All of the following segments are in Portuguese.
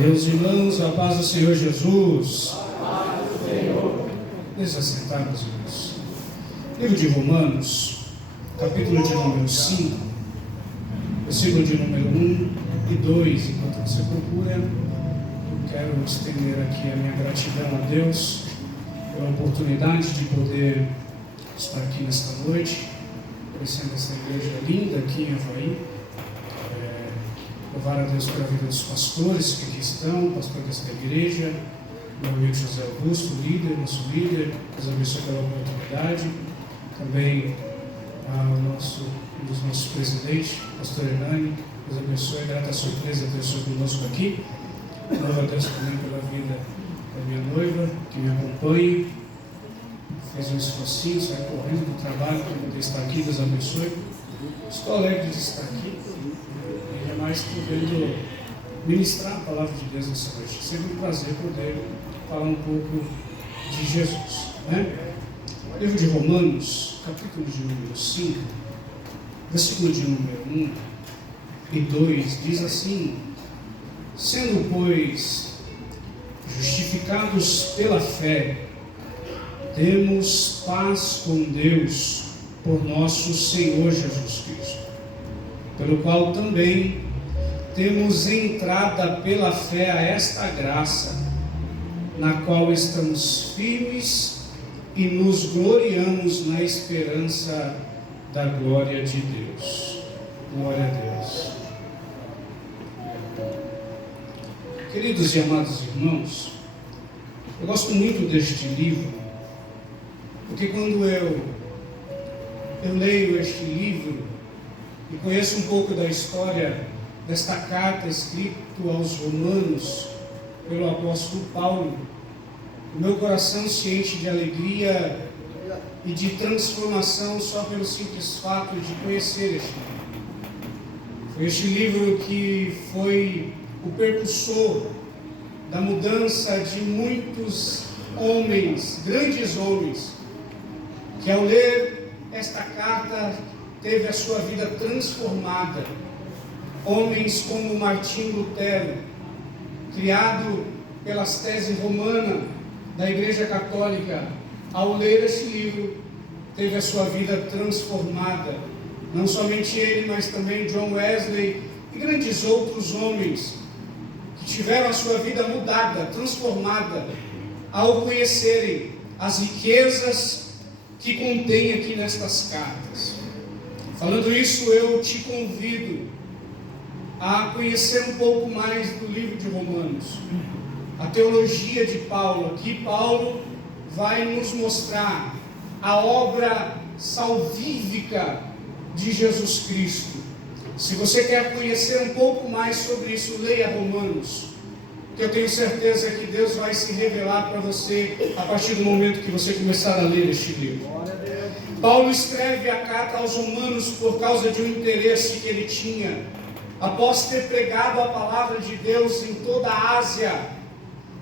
Meus irmãos, a paz do Senhor Jesus. A paz do Senhor. Deixa assentar, meus irmãos. Livro de Romanos, capítulo de número 5, versículo de número 1 e 2. Enquanto você procura, eu quero estender aqui a minha gratidão a Deus pela oportunidade de poder estar aqui nesta noite, conhecendo essa igreja linda aqui em Avaí. Louvar a Deus pela vida dos pastores que aqui estão, pastor desta igreja, meu amigo José Augusto, líder, nosso líder. Deus abençoe pela oportunidade. Também um dos nossos presidentes, pastor Hernani. Deus abençoe, grata surpresa ter o Senhor conosco aqui. Louvo a Deus também pela vida da minha noiva, que me acompanha. Fez um esforcinho, saiu correndo do trabalho para poder estar aqui. Deus abençoe. Estou alegre de estar aqui. Mais podendo ministrar a palavra de Deus nessa noite. Sempre um prazer poder falar um pouco de Jesus, né? Livro de Romanos, capítulo de número 5, versículo de número 1 e 2, diz assim: sendo, pois, justificados pela fé, temos paz com Deus por nosso Senhor Jesus Cristo, pelo qual também temos entrada pela fé a esta graça, na qual estamos firmes e nos gloriamos na esperança da glória de Deus. Glória a Deus. Queridos e amados irmãos, eu gosto muito deste livro, porque quando eu leio este livro e conheço um pouco da história desta carta escrita aos Romanos pelo apóstolo Paulo, o meu coração se enche de alegria e de transformação só pelo simples fato de conhecer este livro. Foi este livro que foi o precursor da mudança de muitos homens, grandes homens, que ao ler esta carta teve a sua vida transformada. Homens como Martim Lutero, criado pelas teses romanas da Igreja Católica, ao ler este livro, teve a sua vida transformada. Não somente ele, mas também John Wesley e grandes outros homens que tiveram a sua vida mudada, transformada, ao conhecerem as riquezas que contém aqui nestas cartas. Falando isso, eu te convido a conhecer um pouco mais do livro de Romanos, a teologia de Paulo. Aqui Paulo vai nos mostrar a obra salvífica de Jesus Cristo. Se você quer conhecer um pouco mais sobre isso, leia Romanos, que eu tenho certeza que Deus vai se revelar para você a partir do momento que você começar a ler este livro. Paulo escreve a carta aos Romanos por causa de um interesse que ele tinha. Após ter pregado a palavra de Deus em toda a Ásia,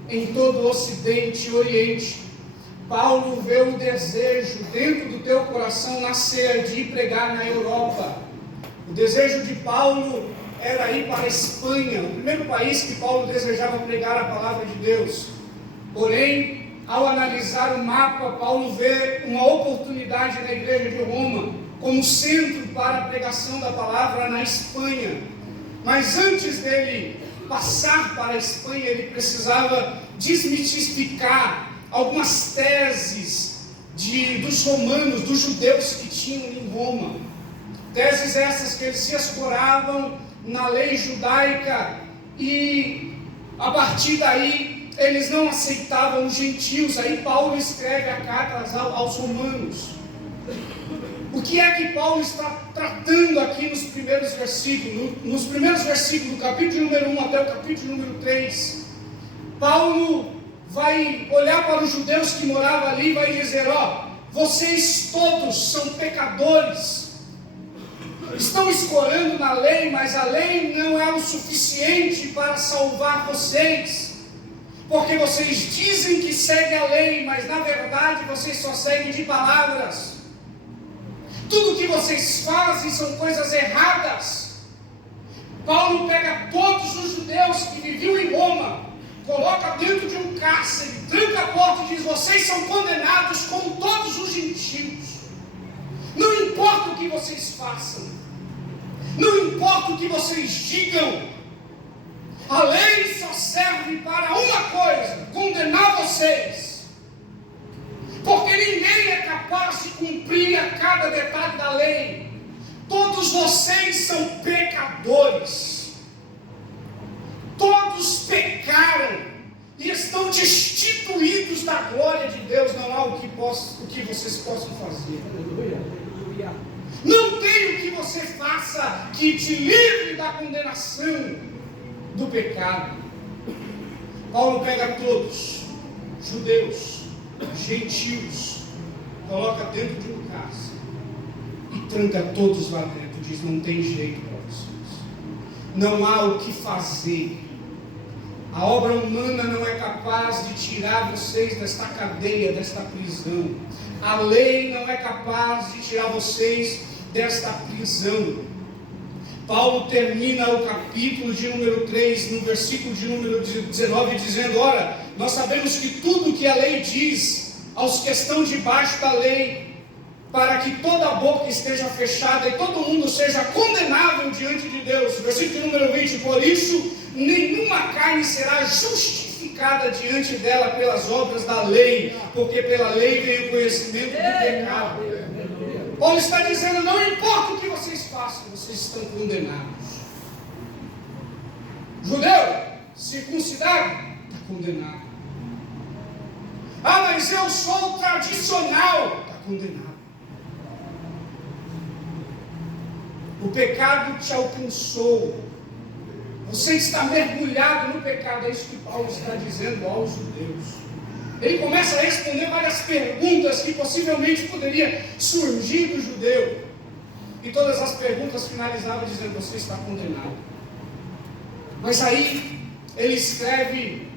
em todo o Ocidente e Oriente, Paulo vê o desejo dentro do teu coração nascer de ir pregar na Europa. O desejo de Paulo era ir para a Espanha, o primeiro país que Paulo desejava pregar a palavra de Deus. Porém, ao analisar o mapa, Paulo vê uma oportunidade na igreja de Roma como centro para a pregação da palavra na Espanha. Mas antes dele passar para a Espanha, ele precisava desmistificar algumas teses dos romanos, dos judeus que tinham em Roma. Teses essas que eles se escoravam na lei judaica e a partir daí eles não aceitavam os gentios. Aí Paulo escreve a carta aos romanos. O que é que Paulo está tratando aqui nos primeiros versículos? Nos primeiros versículos, do capítulo número 1 até o capítulo número 3, Paulo vai olhar para os judeus que moravam ali e vai dizer: vocês todos são pecadores, estão escorando na lei, mas a lei não é o suficiente para salvar vocês, porque vocês dizem que seguem a lei, mas na verdade vocês só seguem de palavras. Tudo que vocês fazem são coisas erradas. Paulo pega todos os judeus que viviam em Roma coloca dentro de um cárcere, tranca a porta e diz: vocês são condenados como todos os gentios. Não importa o que vocês façam, não importa o que vocês digam, a lei só serve para uma coisa: condenar vocês. Porque ninguém é capaz de cumprir a cada detalhe da lei. Todos vocês são pecadores. Todos pecaram e estão destituídos da glória de Deus. Não há o que vocês possam fazer. Não tem o que você faça que te livre da condenação do pecado. Paulo pega todos, judeus, gentios, coloca dentro de um cárcere e tranca todos lá dentro. Diz: não tem jeito para vocês, não há o que fazer. A obra humana não é capaz de tirar vocês desta cadeia, desta prisão. A lei não é capaz de tirar vocês desta prisão. Paulo termina o capítulo de número 3, no versículo de número 19, dizendo: ora, nós sabemos que tudo que a lei diz aos que estão debaixo da lei, para que toda a boca esteja fechada e todo mundo seja condenável diante de Deus. Versículo de número 20: por isso, nenhuma carne será justificada diante dela pelas obras da lei, porque pela lei veio o conhecimento do pecado. Paulo está dizendo: não importa o que vocês façam, vocês estão condenados. Judeu, circuncidado, está condenado. Ah, mas eu sou tradicional, está condenado. O pecado te alcançou. Você está mergulhado no pecado. É isso que Paulo está dizendo aos judeus. Ele começa a responder várias perguntas que possivelmente poderia surgir do judeu. E todas as perguntas finalizavam dizendo: você está condenado. Mas aí ele escreve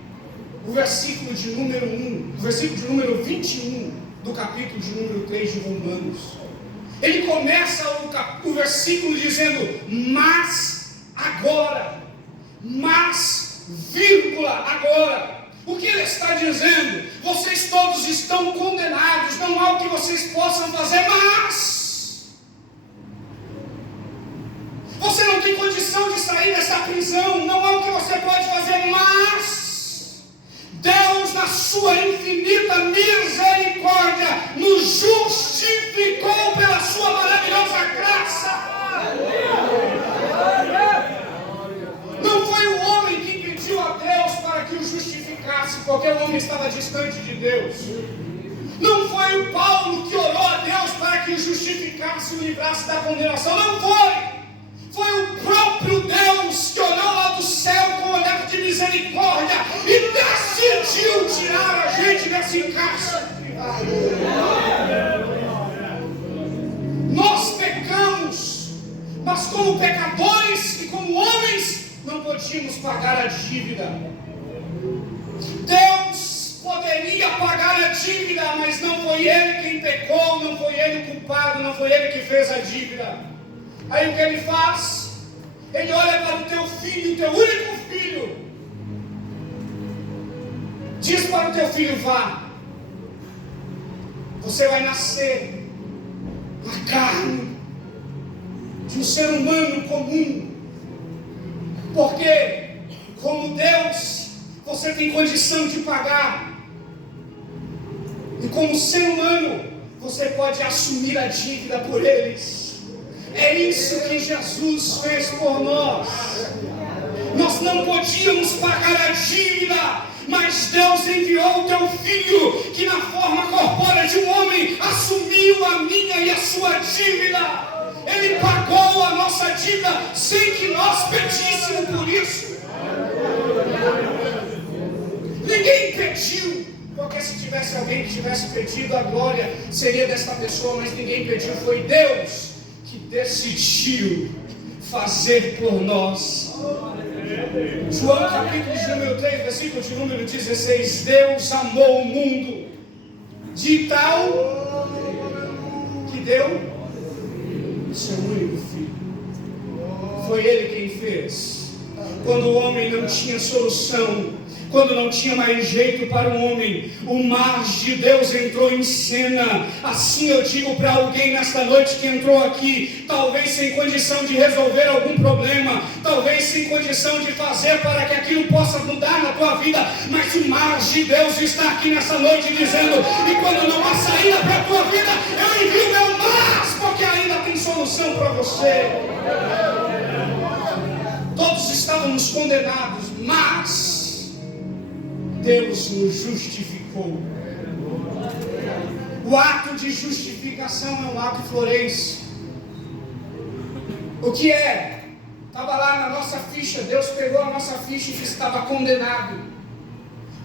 o versículo de número 1, o versículo de número 21 do capítulo de número 3 de Romanos. Ele começa o versículo dizendo: mas agora, mas, vírgula, agora. O que ele está dizendo? Vocês todos estão condenados, não há o que vocês possam fazer, mas você não tem condição de sair dessa prisão, não há o que você pode fazer, mas Deus, na sua infinita misericórdia, nos justificou pela sua maravilhosa graça. Não foi o homem que pediu a Deus para que o justificasse, porque o homem estava distante de Deus. Não foi o Paulo que orou a Deus para que o justificasse e o livrasse da condenação. Não foi. Foi o próprio Deus que olhou lá do céu com um olhar de misericórdia e decidiu tirar a gente desse encaixe. Nós pecamos, mas como pecadores e como homens não podíamos pagar a dívida. Deus poderia pagar a dívida, mas não foi Ele quem pecou, não foi Ele o culpado, não foi Ele que fez a dívida. Aí o que Ele faz? Ele olha para o teu filho, o teu único filho, diz para o teu filho: vá, você vai nascer na carne de um ser humano comum, porque como Deus você tem condição de pagar, e como ser humano você pode assumir a dívida por eles. É isso que Jesus fez por nós. Nós não podíamos pagar a dívida, mas Deus enviou o teu filho, que na forma corpórea de um homem assumiu a minha e a sua dívida. Ele pagou a nossa dívida sem que nós pedíssemos por isso. Ninguém pediu, porque se tivesse alguém que tivesse pedido, a glória seria desta pessoa, mas ninguém pediu. Foi Deus que decidiu fazer por nós. João capítulo de número 3, versículo de número 16: Deus amou o mundo de tal que deu o seu único filho. Foi Ele quem fez. Quando o homem não tinha solução, quando não tinha mais jeito para o homem, o mar de Deus entrou em cena. Assim eu digo para alguém nesta noite que entrou aqui, talvez sem condição de resolver algum problema, talvez sem condição de fazer para que aquilo possa mudar na tua vida, mas o mar de Deus está aqui nessa noite dizendo: e quando não há saída para a tua vida, eu envio meu mar, porque ainda tem solução para você. Todos estávamos condenados, mas Deus nos justificou. O ato de justificação é um ato florense. O que é? Estava lá na nossa ficha, Deus pegou a nossa ficha e disse que estava condenado.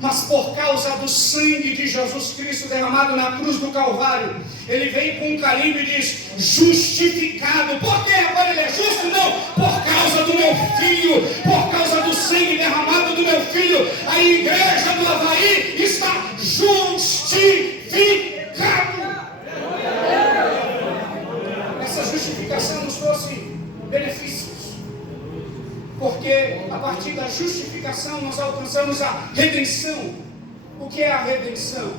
Mas por causa do sangue de Jesus Cristo derramado na cruz do Calvário, Ele vem com um carimbo e diz: justificado. Por que agora Ele é justo? Não, por causa do meu filho, por causa do sangue derramado do meu filho, a igreja do Havaí está justificada. Essa justificação nos trouxe benefícios, porque a partir da justificação nós alcançamos a redenção. O que é a redenção?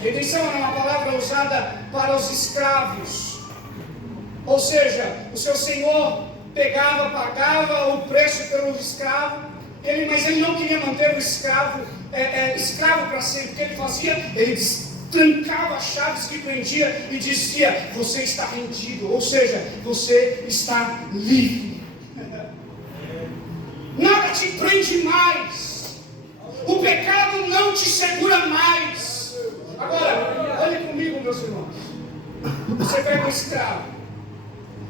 Redenção é uma palavra usada para os escravos, ou seja, o seu senhor pagava o preço pelo escravo, mas ele não queria manter o escravo escravo para sempre. O que ele fazia? Ele trancava as chaves que prendia e dizia: você está rendido, ou seja, você está livre. Nada te prende mais. O pecado não te segura mais. Agora, olhe comigo, meus irmãos. Você pega um escravo,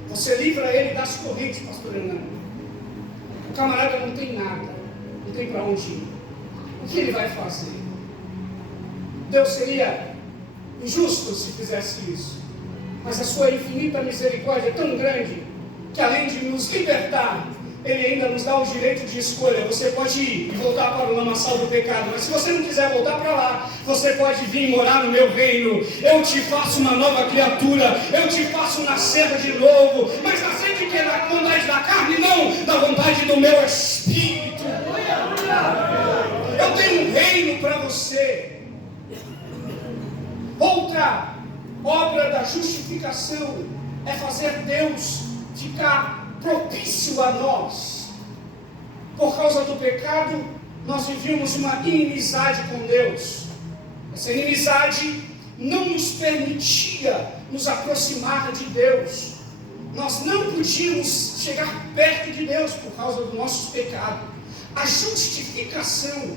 você livra ele das correntes, pastor Hernando. O camarada não tem nada, não tem para onde ir. O que ele vai fazer? Deus seria injusto se fizesse isso. Mas a sua infinita misericórdia é tão grande que, além de nos libertar, Ele ainda nos dá o direito de escolha. Você pode ir e voltar para o lamaçal do pecado, mas se você não quiser voltar para lá, você pode vir morar no meu reino. Eu te faço uma nova criatura, eu te faço nascer de novo. Mas nascer de quê? Da vontade da carne? Não, da vontade do meu espírito. Eu tenho um reino para você. Outra obra da justificação é fazer Deus ficar propício a nós. Por causa do pecado, nós vivíamos uma inimizade com Deus. Essa inimizade não nos permitia nos aproximar de Deus. Nós não podíamos chegar perto de Deus por causa do nosso pecado. A justificação,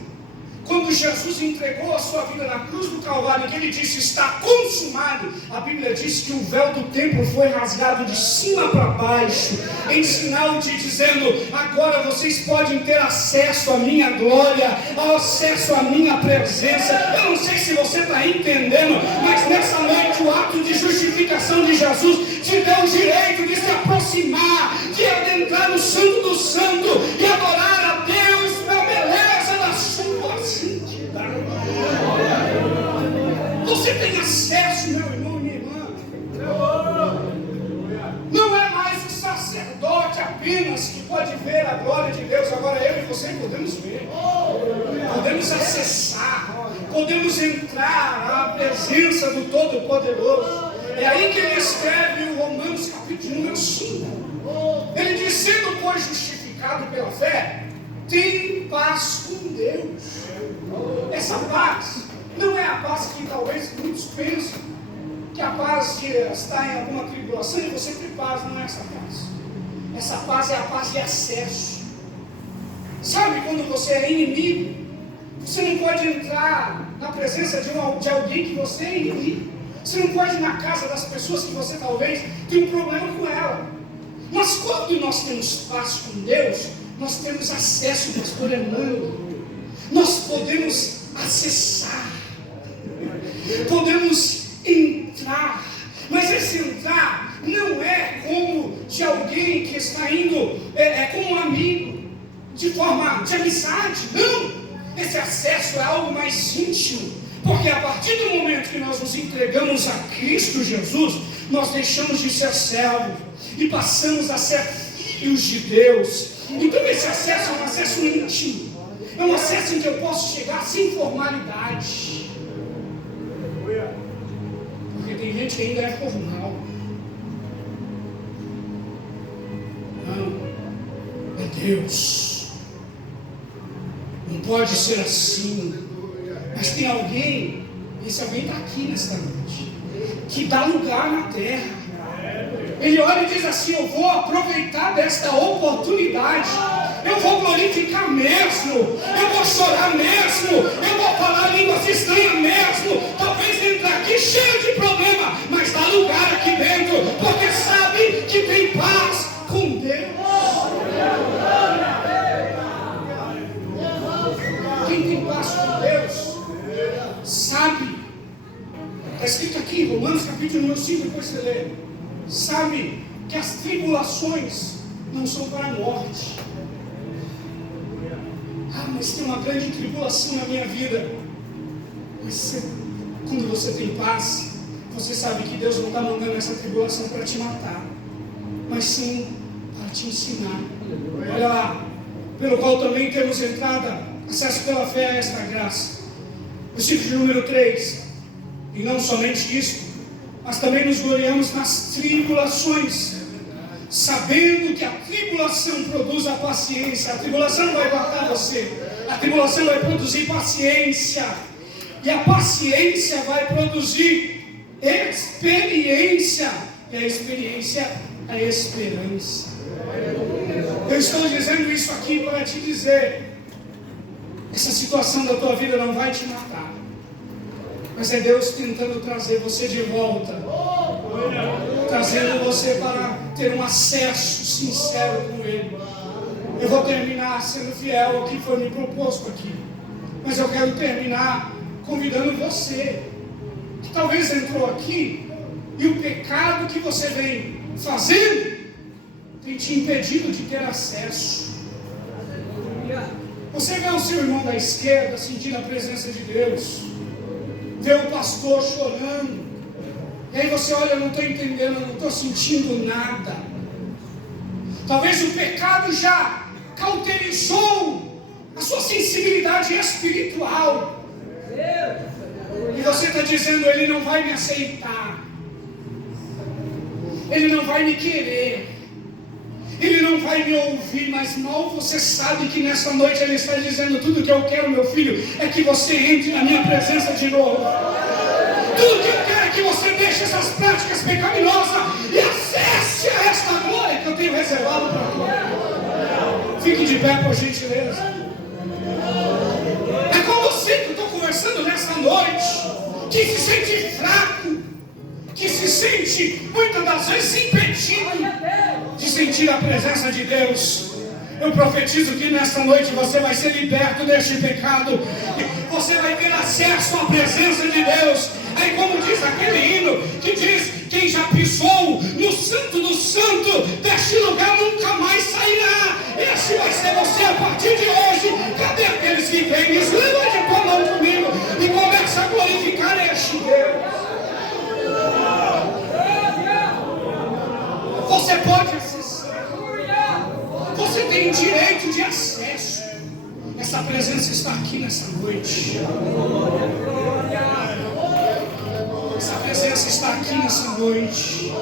quando Jesus entregou a sua vida na cruz do Calvário, que Ele disse: está consumado, a Bíblia diz que o véu do templo foi rasgado de cima para baixo, em sinal de dizendo: agora vocês podem ter acesso à minha glória, acesso à minha presença. Eu não sei se você está entendendo, mas nessa noite o ato de justificação de Jesus te deu o direito de se aproximar, de adentrar no Santo do Santo e adorar a Deus na beleza da sua santidade. Você tem acesso, meu irmão e minha irmã. Não é mais o sacerdote apenas que pode ver a glória de Deus. Agora eu e você podemos ver, podemos acessar, podemos entrar à presença do Todo-Poderoso. É aí que ele escreve o Romanos capítulo número 5. Ele diz: sendo pois justificado pela fé, tem paz com Deus. Essa paz não é a paz que talvez muitos pensam, que a paz de estar em alguma tribulação e você ter paz. Não é essa paz. Essa paz é a paz de acesso. Sabe quando você é inimigo, você não pode entrar na presença de alguém que você é inimigo. Você não pode ir na casa das pessoas que você talvez tenha um problema com ela. Mas quando nós temos paz com Deus, nós temos acesso, pastor Hernando. Nós podemos acessar, podemos entrar. Mas esse entrar não é como de alguém que está indo, como um amigo, de forma de amizade. Não! Esse acesso é algo mais íntimo. Porque a partir do momento que nós nos entregamos a Cristo Jesus, nós deixamos de ser servos e passamos a ser filhos de Deus. Então esse acesso é um acesso íntimo. É um acesso em que eu posso chegar sem formalidade. Porque tem gente que ainda é formal. Não, é Deus. Não pode ser assim. Mas tem alguém, esse alguém está aqui nesta noite, que dá lugar na terra. Ele olha e diz assim: eu vou aproveitar desta oportunidade, eu vou glorificar mesmo, eu vou chorar mesmo, eu vou falar línguas estranhas mesmo, talvez entrar aqui cheio de problema, mas dá lugar aqui dentro, porque sabe que tem paz com Deus. Quem tem paz com Deus sabe, está escrito aqui em Romanos capítulo número 5, depois você lê, sabe que as tribulações não são para a morte. Mas tem uma grande tribulação na minha vida. Mas quando você tem paz, você sabe que Deus não está mandando essa tribulação para te matar, mas sim para te ensinar. Olha lá, pelo qual também temos entrada, acesso pela fé a esta graça. Versículo número 3. E não somente isso, mas também nos gloriamos nas tribulações, sabendo que a tribulação produz a paciência. A tribulação não vai guardar você, a tribulação vai produzir paciência, e a paciência vai produzir experiência, e a experiência é a esperança. Eu estou dizendo isso aqui para te dizer: essa situação da tua vida não vai te matar, mas é Deus tentando trazer você de volta, trazendo você para ter um acesso sincero com Ele. Eu vou terminar sendo fiel ao que foi me proposto aqui, mas eu quero terminar convidando você, que talvez entrou aqui e o pecado que você vem fazendo tem te impedido de ter acesso. Você vê o seu irmão da esquerda sentindo a presença de Deus, vê o pastor chorando, e aí você olha: eu não estou entendendo, eu não estou sentindo nada. Talvez o pecado já cauterizou a sua sensibilidade espiritual, e você está dizendo: ele não vai me aceitar, ele não vai me querer, ele não vai me ouvir. Mas mal você sabe que nessa noite ele está dizendo: tudo que eu quero, meu filho, é que você entre na minha presença de novo. Tudo que eu quero é que você deixe essas práticas pecaminosas e acesse a esta glória que eu tenho reservado para você. Fique de pé, por gentileza. É com você que eu estou conversando nessa noite, que se sente fraco, que se sente muitas das vezes impedido de sentir a presença de Deus. Eu profetizo que nesta noite você vai ser liberto deste pecado, você vai ter acesso à presença de Deus. Aí, como diz aquele hino que diz: quem já pisou no santo do santo deste lugar nunca mais sairá. Esse vai ser você a partir de hoje. Cadê aqueles que creem nisso? Levante a mão comigo e comece a glorificar este Deus. Você pode acessar, você tem direito de acesso. Essa presença está aqui nessa noite. Essa presença está aqui nessa noite.